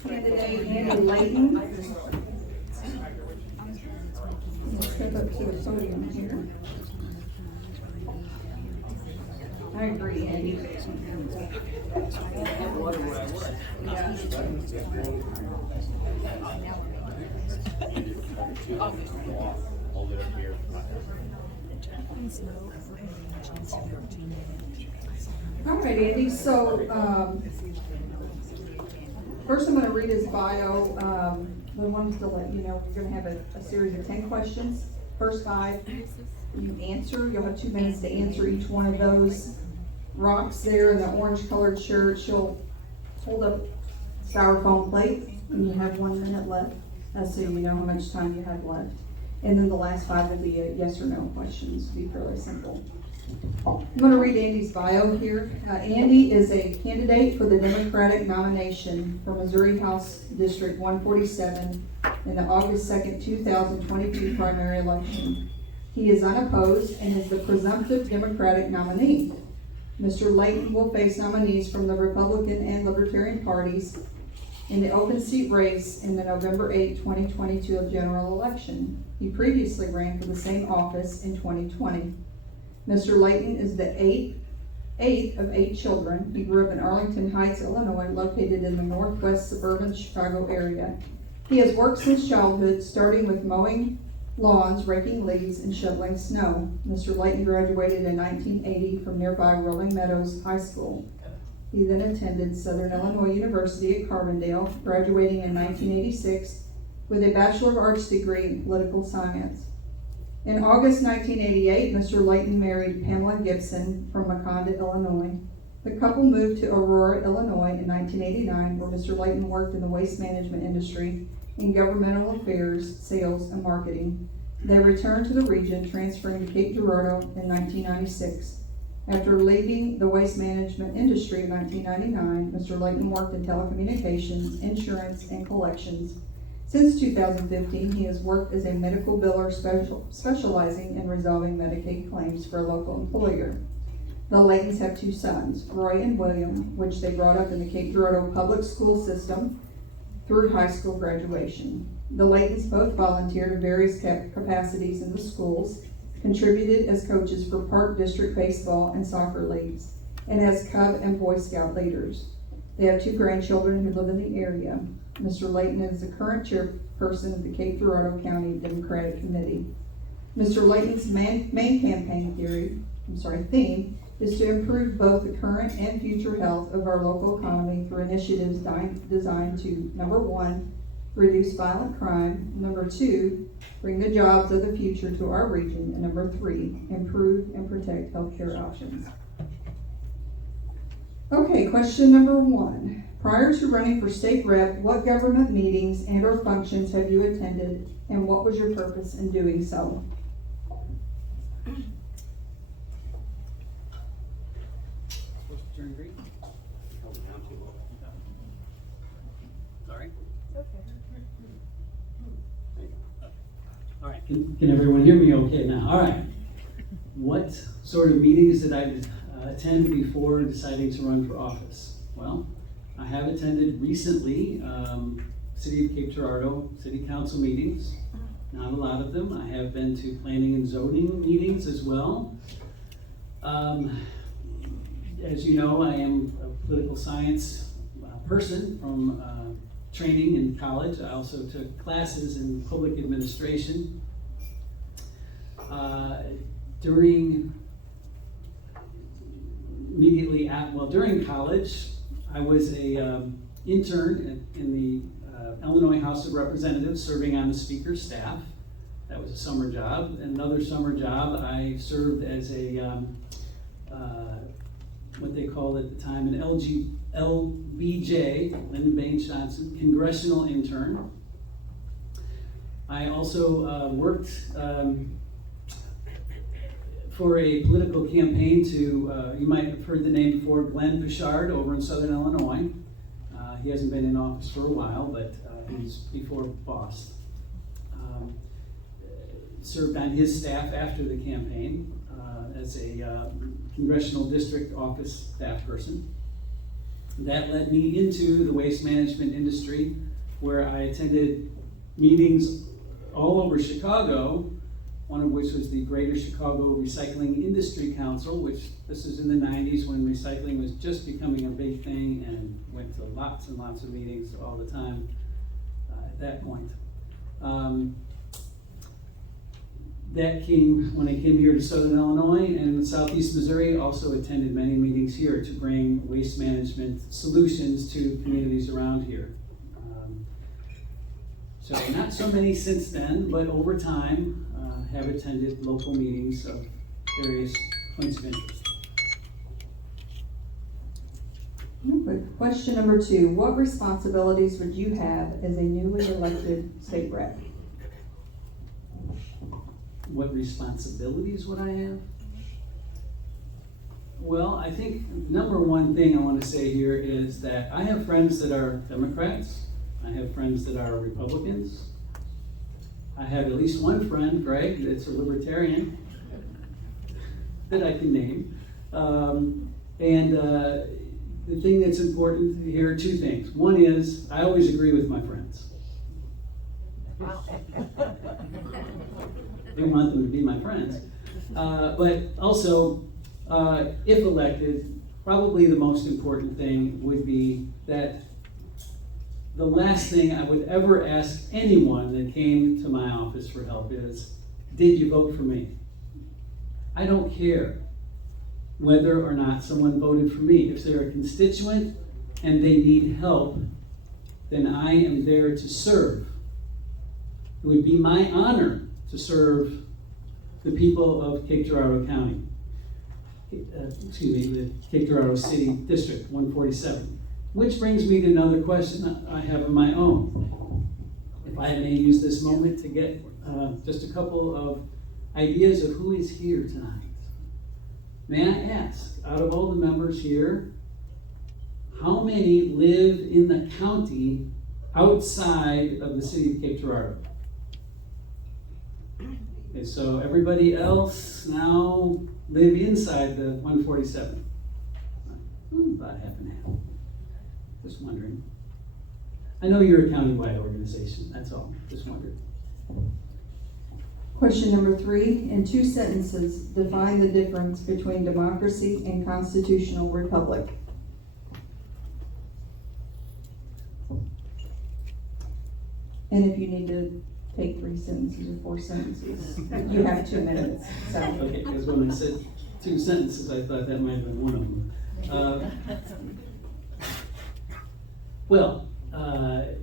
candidate Andy Leighton. We'll step up to the podium here. I agree, Andy. Hold it up here. All right, Andy, so first I'm going to read his bio. I wanted to let you know we're going to have a series of 10 questions. First 5 you answer. You'll have 2 minutes to answer each one of those. Rocks there in the orange colored shirt, she'll hold up a styrofoam plate and you have 1 minute left. That's so you know how much time you have left. And then the last 5 will be a yes or no questions. It'll be fairly simple. I'm going to read Andy's bio here. Andy is a candidate for the Democratic nomination for Missouri House District 147 in the August 2nd, 2022 primary election. He is unopposed and is the presumptive Democratic nominee. Mr. Leighton will face nominees from the Republican and Libertarian parties in the open seat race in the November 8, 2022 general election. He previously ran for the same office in 2020. Mr. Leighton is the eighth of 8 children. He grew up in Arlington Heights, Illinois, located in the northwest suburban Chicago area. He has worked since childhood, starting with mowing lawns, raking leaves, and shoveling snow. Mr. Leighton graduated in 1980 from nearby Rolling Meadows High School. He then attended Southern Illinois University at Carbondale, graduating in 1986 with a Bachelor of Arts degree in political science. In August 1988, Mr. Leighton married Pamela Gibson from Maconda, Illinois. The couple moved to Aurora, Illinois in 1989, where Mr. Leighton worked in the waste management industry in governmental affairs, sales, and marketing. They returned to the region, transferring to Cape Girardeau in 1996. After leaving the waste management industry in 1999, Mr. Leighton worked in telecommunications, insurance, and collections. Since 2015, he has worked as a medical biller specializing in resolving Medicaid claims for a local employer. The Leightons have 2 sons, Roy and William, which they brought up in the Cape Girardeau public school system through high school graduation. The Leightons both volunteered in various capacities in the schools, contributed as coaches for Park District baseball and soccer leagues, and as Cub and Boy Scout leaders. They have 2 grandchildren who live in the area. Mr. Leighton is the current chairperson of the Cape Girardeau County Democratic Committee. Mr. Leighton's main campaign theme is to improve both the current and future health of our local economy through initiatives designed to, number 1, reduce violent crime, number 2, bring the jobs of the future to our region, and number 3, improve and protect healthcare options. Okay, question number 1. Prior to running for state rep, what government meetings and or functions have you attended, and what was your purpose in doing so? Sorry. All right. Can everyone hear me okay now? All right. What sort of meetings did I attend before deciding to run for office? Well, I have attended recently City of Cape Girardeau City Council meetings. Not a lot of them. I have been to planning and zoning meetings as well. As you know, I am a political science person from training in college. I also took classes in public administration. During college, I was a intern in the Illinois House of Representatives, serving on the Speaker's staff. That was a summer job. Another summer job, I served as a what they called at the time an LBJ, Lyndon Baines Johnson, congressional intern. I also worked for a political campaign to, you might have heard the name before, Glenn Bouchard over in Southern Illinois. He hasn't been in office for a while, but he's before boss. Served on his staff after the campaign as a congressional district office staff person. That led me into the waste management industry, where I attended meetings all over Chicago, one of which was the Greater Chicago Recycling Industry Council, which this is in the 90s when recycling was just becoming a big thing, and went to lots and lots of meetings all the time at that point. That came, when I came here to Southern Illinois and Southeast Missouri, also attended many meetings here to bring waste management solutions to communities around here. So not so many since then, but over time have attended local meetings of various points of interest. Question number 2, what responsibilities would you have as a newly elected state rep? What responsibilities would I have? Well, I think number one thing I want to say here is that I have friends that are Democrats. I have friends that are Republicans. I have at least one friend, Greg, that's a Libertarian that I can name. The thing that's important here are two things. One is, I always agree with my friends. I want them to be my friends. But also, if elected, probably the most important thing would be that the last thing I would ever ask anyone that came to my office for help is, did you vote for me? I don't care whether or not someone voted for me. If they're a constituent and they need help, then I am there to serve. It would be my honor to serve the people of Cape Girardeau County. The Cape Girardeau City District 147. Which brings me to another question I have of my own. If I may use this moment to get just a couple of ideas of who is here tonight. May I ask, out of all the members here, how many live in the county outside of the city of Cape Girardeau? Okay, so everybody else now live inside the 147. About half and half. Just wondering. I know you're a countywide organization, that's all. Just wondering. Question number 3, in 2 sentences, define the difference between democracy and constitutional republic. And if you need to take 3 sentences or 4 sentences, you have 2 minutes. So. Okay, because when I said 2 sentences, I thought that might have been one of them.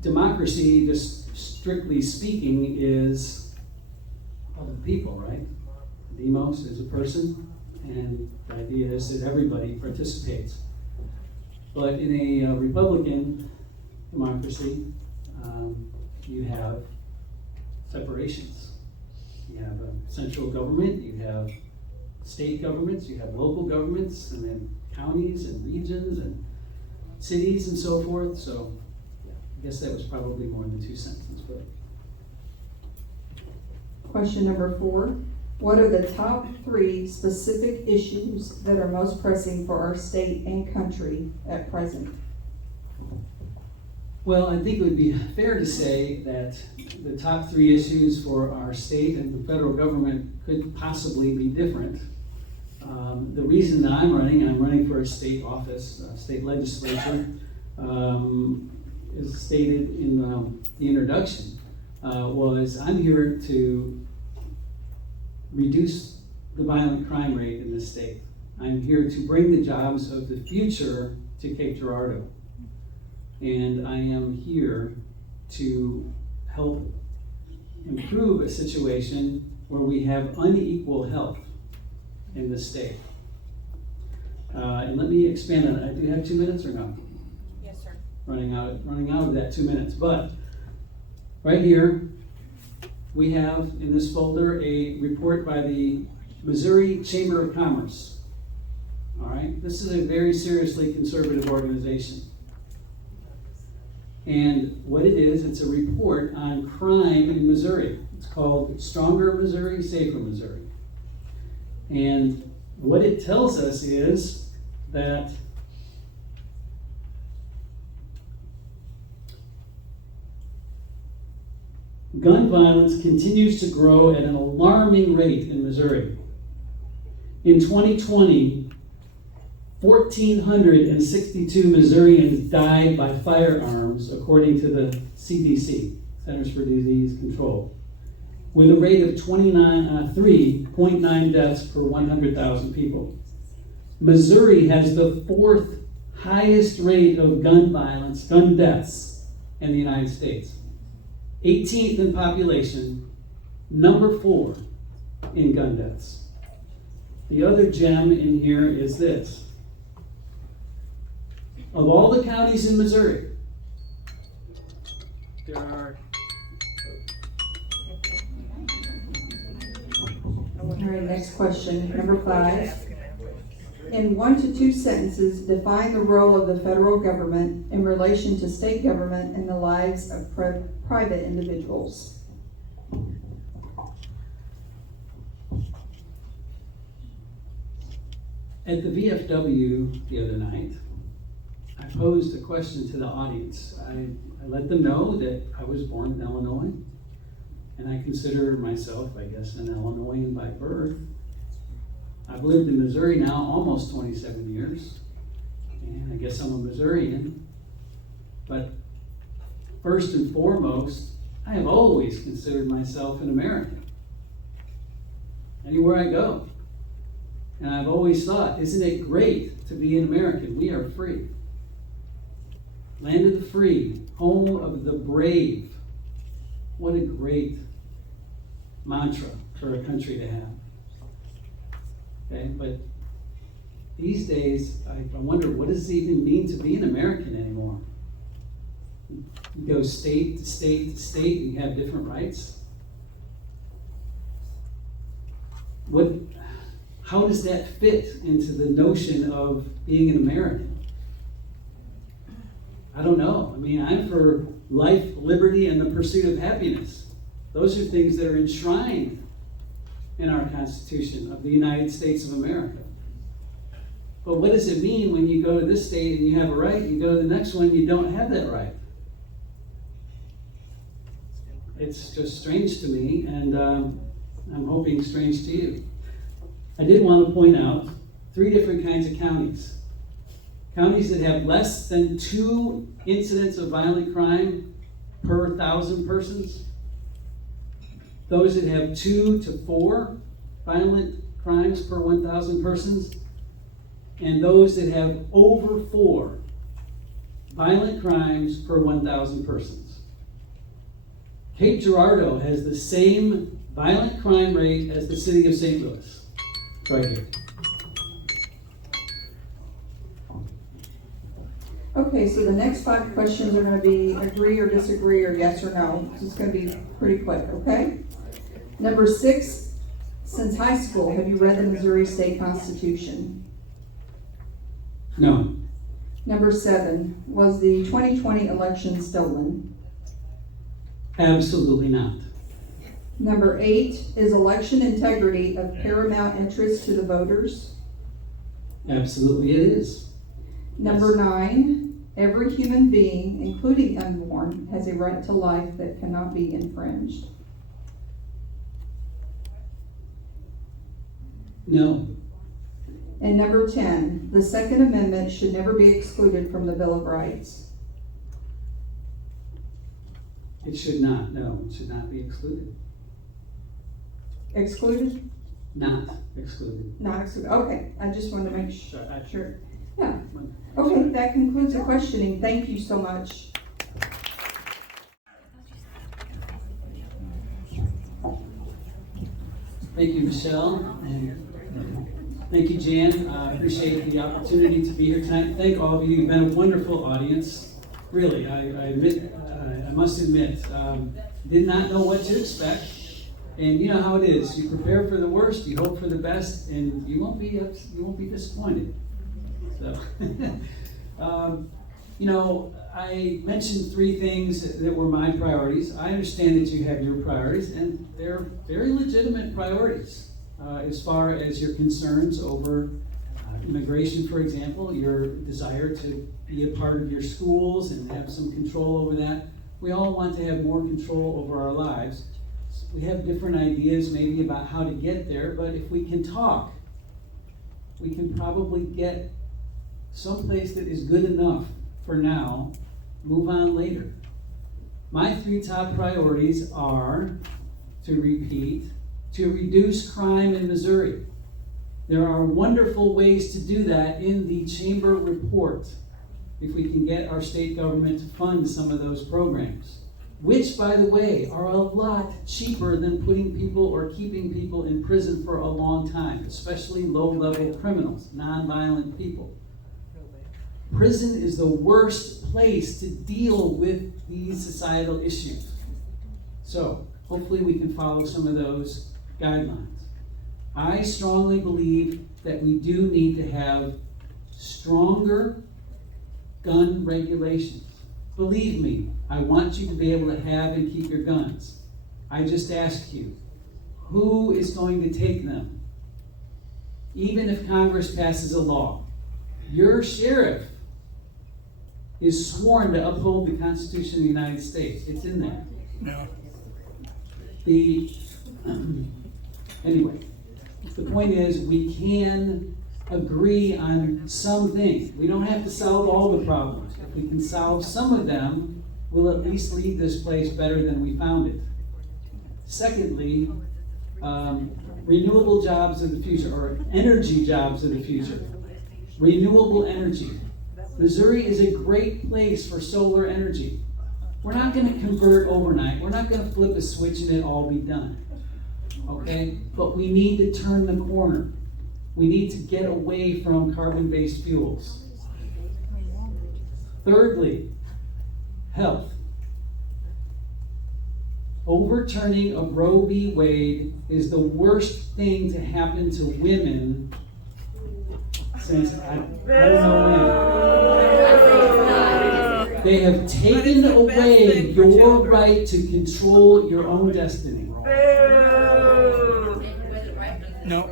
Democracy, just strictly speaking, is of the people, right? Demos is a person, and the idea is that everybody participates. But in a Republican democracy, you have separations. You have a central government, you have state governments, you have local governments, and then counties and regions and cities and so forth. So yeah, I guess that was probably more than 2 sentences. But question number 4, what are the top 3 specific issues that are most pressing for our state and country at present? Well, I think it would be fair to say that the top 3 issues for our state and the federal government could possibly be different. The reason that I'm running for a state office, state legislature, is stated in the introduction, was I'm here to reduce the violent crime rate in this state. I'm here to bring the jobs of the future to Cape Girardeau. And I am here to help improve a situation where we have unequal health in the state. And let me expand on it. I do have 2 minutes or no? Yes, sir. Running out of that 2 minutes. But right here, we have in this folder a report by the Missouri Chamber of Commerce. All right, this is a very seriously conservative organization. And what it is, it's a report on crime in Missouri. It's called Stronger Missouri, Safer Missouri. And what it tells us is that gun violence continues to grow at an alarming rate in Missouri. In 2020, 1,462 Missourians died by firearms, according to the CDC, Centers for Disease Control, with a rate of 3.9 deaths per 100,000 people. Missouri has the fourth highest rate of gun violence, gun deaths in the United States. 18th in population, number 4 in gun deaths. The other gem in here is this. Of all the counties in Missouri, there are... All right, next question, number 5. In 1 to 2 sentences, define the role of the federal government in relation to state government in the lives of private individuals. At the VFW the other night, I posed a question to the audience. I let them know that I was born in Illinois, and I consider myself, I guess, an Illinoisan by birth. I've lived in Missouri now almost 27 years, and I guess I'm a Missourian. But first and foremost, I have always considered myself an American, anywhere I go. And I've always thought, isn't it great to be an American? We are free. Land of the free, home of the brave. What a great mantra for a country to have. Okay, but these days, I wonder, what does it even mean to be an American anymore? You go state to state to state, and you have different rights. How does that fit into the notion of being an American? I don't know. I mean, I'm for life, liberty, and the pursuit of happiness. Those are things that are enshrined in our Constitution of the United States of America. But what does it mean when you go to this state and you have a right, you go to the next one, you don't have that right? It's just strange to me, and I'm hoping strange to you. I did want to point out 3 different kinds of counties. Counties that have less than 2 incidents of violent crime per 1,000 persons. Those that have 2 to 4 violent crimes per 1,000 persons. And those that have over 4 violent crimes per 1,000 persons. Cape Girardeau has the same violent crime rate as the city of St. Louis. Right here. Okay, so the next 5 questions are going to be agree or disagree or yes or no. So it's going to be pretty quick, okay? Number 6, since high school, have you read the Missouri State Constitution? No. Number 7, was the 2020 election stolen? Absolutely not. Number 8, is election integrity of paramount interest to the voters? Absolutely it is. Number 9, every human being, including unborn, has a right to life that cannot be infringed. No. And number 10, the Second Amendment should never be excluded from the Bill of Rights. It should not. No, it should not be excluded. Excluded? Not excluded. Not excluded. Okay, I just wanted to make sure. Yeah. One. Okay, that concludes the questioning. Thank you so much. Thank you, Michelle, and thank you, Jan. I appreciate the opportunity to be here tonight. Thank all of you. You've been a wonderful audience. Really, I must admit, did not know what to expect. And you know how it is. You prepare for the worst, you hope for the best, and you won't be disappointed. So, I mentioned 3 things that were my priorities. I understand that you have your priorities, and they're very legitimate priorities as far as your concerns over immigration, for example, your desire to be a part of your schools and have some control over that. We all want to have more control over our lives. We have different ideas maybe about how to get there, but if we can talk, we can probably get someplace that is good enough for now, move on later. My 3 top priorities are, to repeat, to reduce crime in Missouri. There are wonderful ways to do that in the chamber report, if we can get our state government to fund some of those programs, which, by the way, are a lot cheaper than putting people or keeping people in prison for a long time, especially low-level criminals, nonviolent people. Prison is the worst place to deal with these societal issues. So, hopefully we can follow some of those guidelines. I strongly believe that we do need to have stronger gun regulations. Believe me, I want you to be able to have and keep your guns. I just ask you, who is going to take them? Even if Congress passes a law, your sheriff is sworn to uphold the Constitution of the United States. It's in there. No. Anyway, the point is we can agree on some things. We don't have to solve all the problems. If we can solve some of them, we'll at least leave this place better than we found it. Secondly, renewable jobs of the future, or energy jobs of the future. Renewable energy. Missouri is a great place for solar energy. We're not going to convert overnight. We're not going to flip a switch and it all be done. Okay? But we need to turn the corner. We need to get away from carbon-based fuels. Thirdly, health. Overturning of Roe v. Wade is the worst thing to happen to women since I don't know when. They have taken away your right to control your own destiny. No.